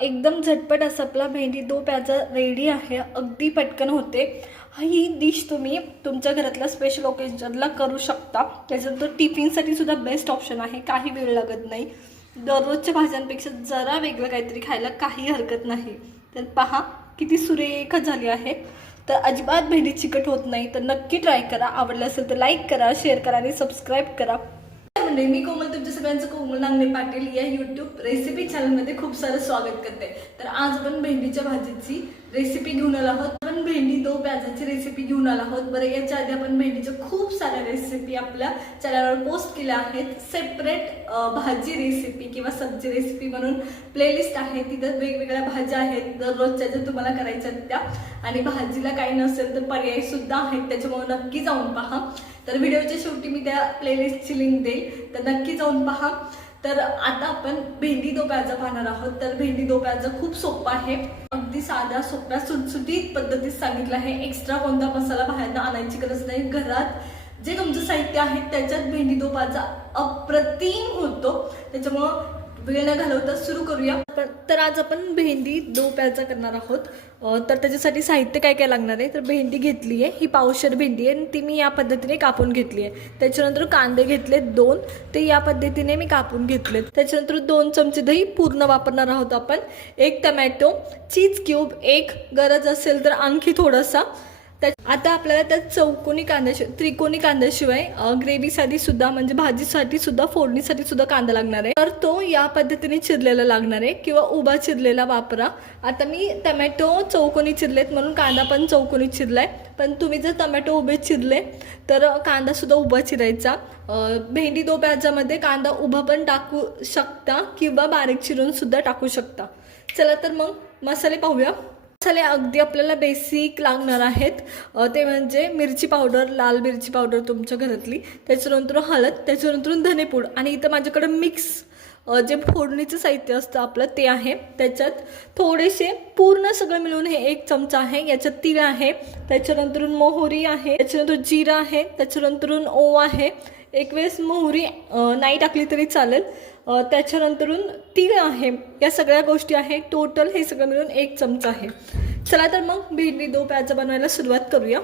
एकदम झटपट असा आपला भेंडी दो प्याजा रेडी आहे. अगदी पटकन होते. ही डिश तुम्ही तुमच्या घरातल्या स्पेशल ओकेजनला करू शकता. त्याच्यानंतर टिफिनसाठी सुद्धा बेस्ट ऑप्शन आहे. काही वेळ लागत नाही. दररोजच्या भाज्यांपेक्षा जरा वेगळं काहीतरी खायला काही हरकत नाही. तर पहा किती सुरेख झाली आहे. तर अजिबात भेंडी चिकट होत नाही. तर नक्की ट्राय करा. आवडलं असेल तर लाईक करा शेअर करा आणि सबस्क्राईब करा. म्हणजे मी कोमल तुमच्या सगळ्यांचं कोमल नांगणे पाटील या युट्यूब रेसिपी चॅनलमध्ये खूप सारं स्वागत करते. तर आज आपण भेंडीच्या भाजीची रेसिपी घेऊन आलो आहोत. आपण भेंडी दो प्याजाची रेसिपी घेऊन आलो आहोत. बरं याच्या आधी आपण भेंडीच्या खूप साऱ्या रेसिपी आपल्या चॅनलवर पोस्ट केल्या आहेत. सेपरेट भाजी रेसिपी किंवा सब्जी रेसिपी म्हणून प्लेलिस्ट आहे. तिथं वेगवेगळ्या भाज्या आहेत. दररोजच्या ज्या तुम्हाला करायच्या त्या. आणि भाजीला काही नसेल तर पर्याय सुद्धा आहेत. त्याच्यामुळे नक्की जाऊन पहा. तर व्हिडिओच्या शेवटी मी त्या प्लेलिस्टची लिंक देईल. तर नक्की जाऊन पहा. तर आता आपण भेंडी दो प्याजा पाहणार आहोत. तर भेंडी दो प्याजा खूप सोपं आहे. अगदी साध्या सोप्या सुटसुटीत पद्धतीत सांगितलं आहे. एक्स्ट्रा कोणता मसाला बाहेरनं आणायची गरज नाही. घरात जे तुमचं साहित्य आहे त्याच्यात भेंडी दोपाचा अप्रतिम होतो. त्याच्यामुळं वेळ न घालवता सुरू करूया. पण तर आज आपण भेंडी दो प्याचा करणार आहोत. तर त्याच्यासाठी साहित्य काय काय लागणार आहे? तर भेंडी घेतली आहे. ही पावशर भेंडी आहे आणि ती मी या पद्धतीने कापून घेतली आहे. त्याच्यानंतर कांदे घेतले दोन. ते या पद्धतीने मी कापून घेतले त्याच्यानंतर दोन चमचे दही पूर्ण वापरणार आहोत आपण. एक टमॅटो चीज क्यूब एक गरज असेल तर आणखी थोडासा. त्या आता आपल्याला त्यात चौकोनी कांद्याशिवाय त्रिकोणी कांद्याशिवाय ग्रेव्हीसाठी सुद्धा म्हणजे भाजीसाठी सुद्धा फोडणीसाठी सुद्धा कांदा लागणार आहे. तर तो या पद्धतीने चिरलेला लागणार आहे किंवा उभा चिरलेला वापरा. आता मी टमॅटो चौकोनी चिरलेत म्हणून कांदा पण चौकोनी चिरलाय. पण तुम्ही जर टमॅटो उभे चिरले तर कांदा सुद्धा उभा चिरायचा. भेंडी दो प्याजामध्ये कांदा उभा पण टाकू शकता किंवा बारीक चिरून सुद्धा टाकू शकता. चला तर मग मसाले पाहूया. मसाले अगदी आपल्याला बेसिक लागणार आहेत. ते म्हणजे मिरची पावडर लाल मिरची पावडर तुमच्या घरातली. त्याच्यानंतर हळद त्याच्यानंतर धनेपूड आणि इथं माझ्याकडं मिक्स जे फोडणीचं साहित्य असतं आपलं ते आहे. त्याच्यात थोडेसे पूर्ण सगळं मिळून हे एक चमचा आहे. याच्यात तीळ आहे. त्याच्यानंतरून मोहरी आहे. त्याच्यानंतर जिरा आहे. त्याच्यानंतरून ओवा आहे. एक वेळेस मोहरी नाही टाकली तरी चालेल. त्याच्यानंतरून तीळ आहे. या सगळ्या गोष्टी आहे टोटल हे सगळं मिळून एक चमचा आहे. चला तर मग भेंडी दो प्याचं बनवायला सुरुवात करूया.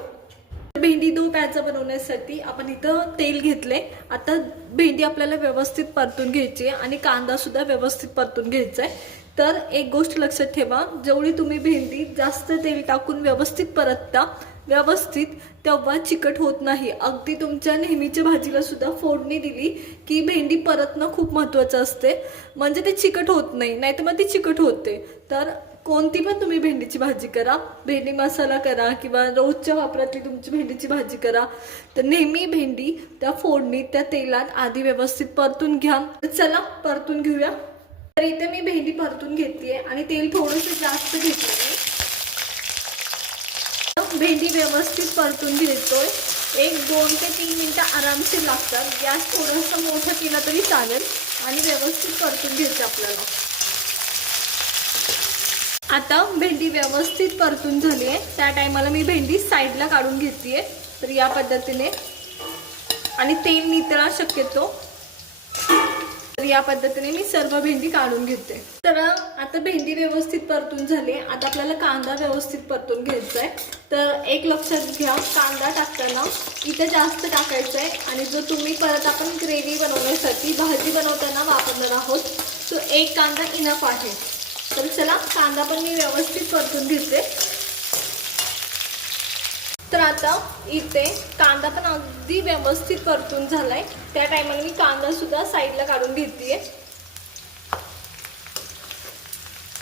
भेंडी दो प्याचं बनवण्यासाठी आपण इथं तेल घेतले आता भेंडी आपल्याला व्यवस्थित परतून घ्यायची आहे आणि कांदासुद्धा व्यवस्थित परतून घ्यायचा आहे. तर एक गोष्ट लक्षात ठेवा. जेवढी तुम्ही भेंडी जास्त तेल टाकून व्यवस्थित परतता व्यवस्थित तेव्हा चिकट होत नाही. अगदी तुमच्या नेहमीच्या भाजीला सुद्धा फोडणी दिली की भेंडी परतणं खूप महत्त्वाचं असते. म्हणजे ते चिकट होत नाही नाहीतर मग ती चिकट होते. तर कोणती पण तुम्ही भेंडीची भाजी करा भेंडी मसाला करा किंवा रोजच्या वापरातली तुमची भेंडीची भाजी करा तर नेहमी भेंडी त्या फोडणीत त्या तेलात आधी व्यवस्थित परतून घ्या. चला परतून घेऊया. तर इथे मी भेंडी परतून घेतलीये आणि तेल थोडंसं जास्त घेतलं भेंडी व्यवस्थित परतून घेतोय. एक दोन ते तीन मिनटं आरामशीर लागतात. गॅस थोडंसं मोठा केला तरी चालेल आणि व्यवस्थित परतून घ्यायचं आपल्याला. आता भेंडी व्यवस्थित परतून झाली आहे. त्या टायमाला मी भेंडी साईडला काढून घेतली तर या पद्धतीने. आणि तेल नितळा शक्यतो. तर या पद्धतीने मी सर्व भेंडी काढून घेते. तर आता भेंडी व्यवस्थित परतून झाली आता आपल्याला कांदा व्यवस्थित परतून घ्यायचा आहे. तर एक लक्षात घ्या कांदा टाकताना इथं जास्त टाकायचा आहे आणि जो तुम्ही परत आपण ग्रेव्ही बनवण्यासाठी भाजी बनवताना वापरणार आहोत तो एक कांदा इनफ आहे. तर चला कांदा पण मी व्यवस्थित परतून घेते. तर आता इथे कांदा पण अगदी व्यवस्थित परतून झालाय. त्या टायमाला मी कांदा सुद्धा साईडला काढून घेते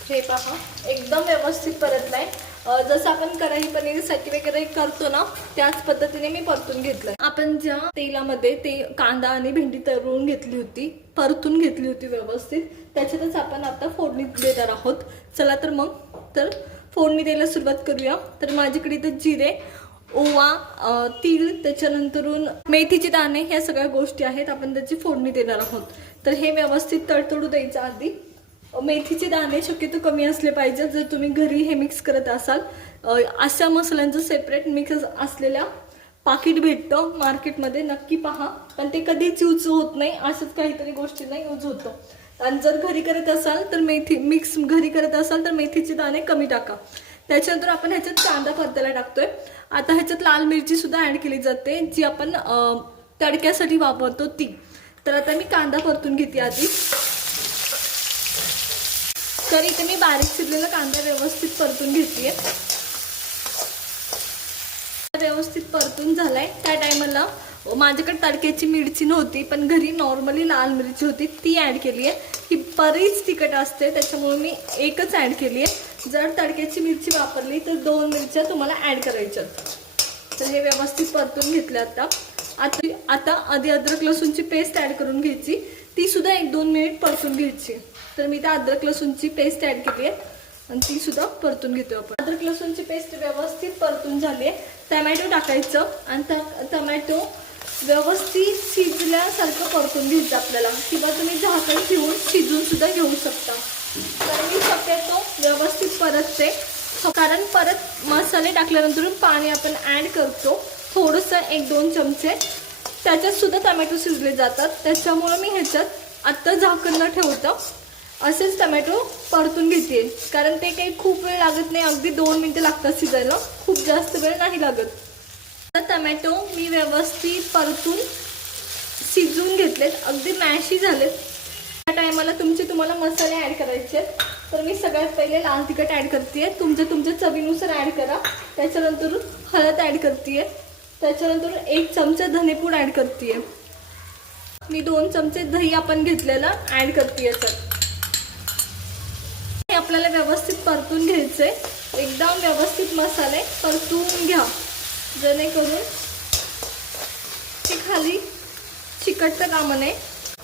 हे पहा एकदम व्यवस्थित परतला आहे जसं आपण कराही पनीरसाठी वगैरे करतो ना त्याच पद्धतीने मी परतून घेतलं आपण ज्या तेलामध्ये ते कांदा आणि भेंडी तळून घेतली होती परतून घेतली होती व्यवस्थित त्याच्यातच आपण आता फोडणी देणार आहोत. चला तर मग तर फोडणी द्यायला सुरुवात करूया. तर माझ्याकडे इथं जिरे ओवा तीळ त्याच्यानंतरून मेथीचे दाणे ह्या सगळ्या गोष्टी आहेत. आपण त्याची फोडणी देणार आहोत. तर हे व्यवस्थित तडतडू द्यायचं आधी. मेथीचे दाणे शक्यतो कमी असले पाहिजेत. जर तुम्ही घरी हे मिक्स करत असाल अशा मसाल्यांचं सेपरेट मिक्स असलेल्या पाकिट भेटतं मार्केटमध्ये नक्की पहा. पण ते कधीच यूज होत नाही. असंच काहीतरी गोष्टींना यूज होतं. आणि जर घरी करत असाल तर मेथी मिक्स घरी करत असाल तर मेथीचे दाणे कमी टाका. त्याच्यानंतर आपण ह्याच्यात कांदा परतायला टाकतोय. आता ह्याच्यात लाल मिरची सुद्धा ऍड केली जाते जी आपण तडक्यासाठी वापरतो ती. तर आता मी कांदा परतून घेते आधी. तर इथे मी बारीक चिरलेला कांदा व्यवस्थित परतून घेते व्यवस्थित परतून झालाय. त्या टायमाला माझ्याकडे तडक्याची मिरची नव्हती पण घरी नॉर्मली लाल मिरची होती ती ॲड केली आहे ही बरीच तिखट असते त्याच्यामुळे मी एकच ॲड केली आहे जर तडक्याची मिरची वापरली तर दोन मिरच्या तुम्हाला ॲड करायच्या तर हे व्यवस्थित परतून घेतलं आता. आता आता आधी अद्रक लसूणची पेस्ट ॲड करून घ्यायची. ती सुद्धा एक दोन मिनिट परतून घ्यायची. तर मी त्या अद्रक लसूणची पेस्ट ॲड केली आहे. आणि ती सुद्धा परतून घेतो आपण. अद्रक लसूणची पेस्ट व्यवस्थित परतून झाली आहे. टमॅटो टाकायचं आणि टमॅटो व्यवस्थित शिजल्यासारखं परतून घ्यायचं आपल्याला. किंवा तुम्ही झाकण ठेवून शिजून सुद्धा घेऊ शकता. तर मी शक्यतो व्यवस्थित परतते. कारण परत मसाले टाकल्यानंतर पाणी आपण ॲड करतो. थोडंसं एक दोन चमचे त्याच्यात सुद्धा टमॅटो शिजले जातात. त्याच्यामुळं मी ह्याच्यात आत्ता झाकण न ठेवतं. असेच टमॅटो परतून घेते. कारण ते काही खूप वेळ लागत नाही. अगदी दोन मिनटं लागतात शिजायला. खूप जास्त वेळ नाही लागत. तर टमॅटो मी व्यवस्थित परतून शिजवून घेतलेत. अगदी मॅशी झालेत. त्या टायमाला तुमचे तुम्हाला मसाले ॲड करायचे आहेत. तर मी सगळ्यात पहिले लाल तिखट ॲड करते तुमच्या तुमच्या चवीनुसार ॲड करा. त्याच्यानंतर हळद ॲड करते त्याच्यानंतर एक चमचा धनेपूड ॲड करते मी दोन चमचे दही आपण घेतलेलं ॲड करते याच्यात हे आपल्याला व्यवस्थित परतून घ्यायचे एकदम व्यवस्थित मसाले परतून घ्या. जेणेकरून ते खाली चिकटतं कामं नये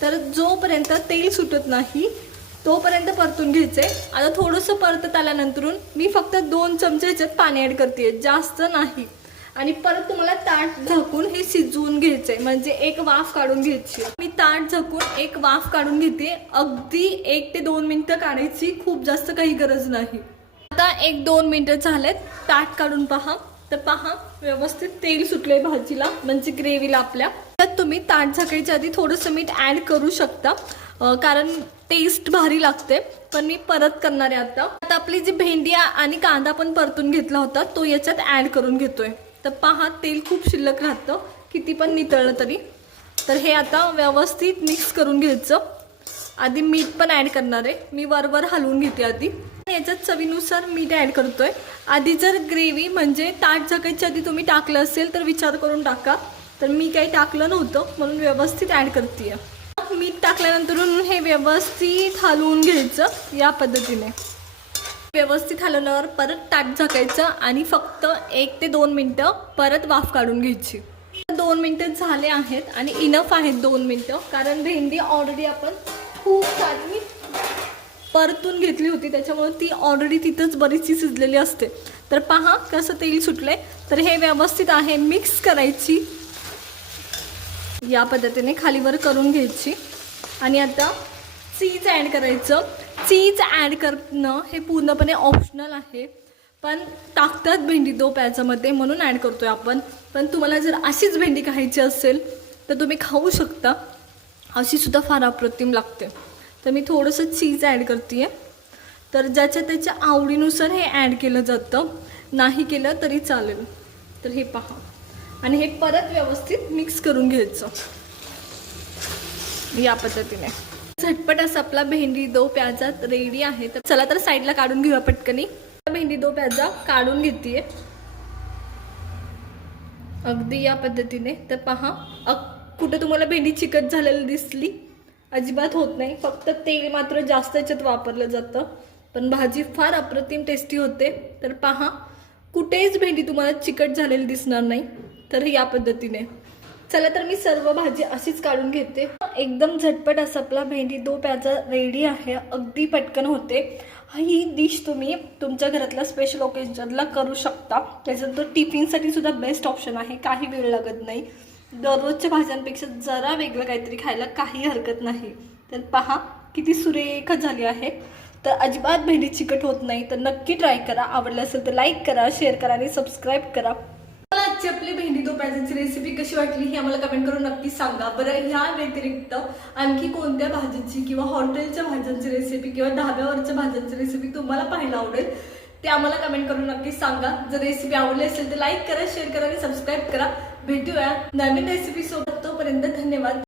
तर जोपर्यंत तेल सुटत नाही तोपर्यंत परतून घ्यायचे आता थोडंसं परतत आल्यानंतरून मी फक्त दोन चमचे ह्याच्यात पाणी ॲड करते जास्त नाही. आणि परत तुम्हाला ताट झाकून हे शिजवून घ्यायचंय. म्हणजे एक वाफ काढून घ्यायची. मी ताट झाकून एक वाफ काढून घेते. अगदी एक ते दोन मिनिटं काढायची खूप जास्त काही गरज नाही. आता एक दोन मिनिटं झालेत. ताट काढून पहा. तर पहा व्यवस्थित तेल सुटलंय भाजीला म्हणजे ग्रेव्हीला आपल्या. त्यात तुम्ही ताट झाकायच्या आधी थोडंसं मीठ ॲड करू शकता. कारण टेस्ट भारी लागते. पण मी परत करणार आहे आता. आता आपली जी भेंडी आणि कांदा पण परतून घेतला होता तो याच्यात ॲड करून घेतोय. तर पहा तेल खूप शिल्लक राहतं. किती पण नितळलं तरी. तर हे आता व्यवस्थित मिक्स करून घ्यायचं. आधी मीठ पण ॲड करणार आहे. मी वरवर हलवून घेते आधी. याच्यात चवीनुसार मीठ ॲड करतो आहे आधी जर ग्रेव्ही म्हणजे ताट झाकायच्या आधी तुम्ही टाकलं असेल तर विचार करून टाका. तर मी काही टाकलं नव्हतं म्हणून व्यवस्थित ॲड करते मीठ टाकल्यानंतर हे व्यवस्थित हलवून घ्यायचं या पद्धतीने. व्यवस्थित हलवल्यावर परत ताट झाकायचं आणि फक्त एक ते दोन मिनटं परत वाफ काढून घ्यायची. दोन मिनटं झाले आहेत आणि इनफ आहेत दोन मिनटं. कारण भेंडी ऑलरेडी आपण खूप सारी परतून घेतली होती. त्याच्यामुळे ती ऑलरेडी तिथंच बरीचशी शिजलेली असते. तर पहा कसं तेल सुटलंय. तर हे व्यवस्थित आहे मिक्स करायची. या पद्धतीने खालीवर करून घ्यायची. आणि आता चीज ॲड करायचं. चीज ॲड करणं हे पूर्णपणे ऑप्शनल आहे. पण टाकतात भेंडी दो प्याच्यामध्ये म्हणून ॲड करतो आहे आपण. पण तुम्हाला जर अशीच भेंडी खायची असेल तर तुम्ही खाऊ शकता. अशीसुद्धा फार अप्रतिम लागते. तर मी थोडंसं चीज ॲड करते तर ज्याच्या त्याच्या आवडीनुसार हे ॲड केलं जातं. नाही केलं तरी चालेल. तर हे पहा. आणि हे परत व्यवस्थित मिक्स करून घ्यायचं. या पद्धतीने. झटपट असा आपला भेंडी दो प्याजा रेडी आहे. तर चला तर साईडला काढून घेऊया पटकनी. भेंडी दो प्याजा काढून घेते अगदी या पद्धतीने. तर पहा कुठं तुम्हाला भेंडी चिकट झालेली दिसली? अजिबात होत नाही. फक्त तेल मात्र जास्त याच्यात वापरलं जातं. पण भाजी फार अप्रतिम टेस्टी होते. तर पहा कुठेच भेंडी तुम्हाला चिकट झालेली दिसणार नाही. तर या पद्धतीने. चला तर मी सर्व भाजी अशीच काढून घेते. एकदम झटपट असा आपला भेंडी दो प्याजा रेडी आहे. अगदी पटकन होते. ही डिश तुम्ही तुमच्या घरातल्या स्पेशल ओकेजनला करू शकता. त्याच्यानंतर टिफिनसाठी सुद्धा बेस्ट ऑप्शन आहे. काही वेळ लागत नाही. दररोजच्या भाज्यांपेक्षा जरा वेगळं काहीतरी खायला काही हरकत नाही. तर पहा किती सुरेख झाली आहे. तर अजिबात भेंडी चिकट होत नाही. तर नक्की ट्राय करा. आवडलं असेल तर लाईक करा शेअर करा आणि सबस्क्राईब करा. आजची आपली भेंडी दो रेसिपी कशी वाटली ही आम्हाला कमेंट करून नक्की सांगा. बरं ह्या व्यतिरिक्त आणखी कोणत्या भाजीची किंवा हॉटेलच्या भाज्यांची रेसिपी किंवा ढाब्यावरच्या भाज्यांची रेसिपी तुम्हाला पाहायला आवडेल ते आम्हाला कमेंट करून नक्की सांगा. जर रेसिपी आवडली असेल तर लाईक करा शेअर करा आणि सबस्क्राईब करा. भेटूया नवीन रेसिपी सोबत. तोपर्यंत धन्यवाद.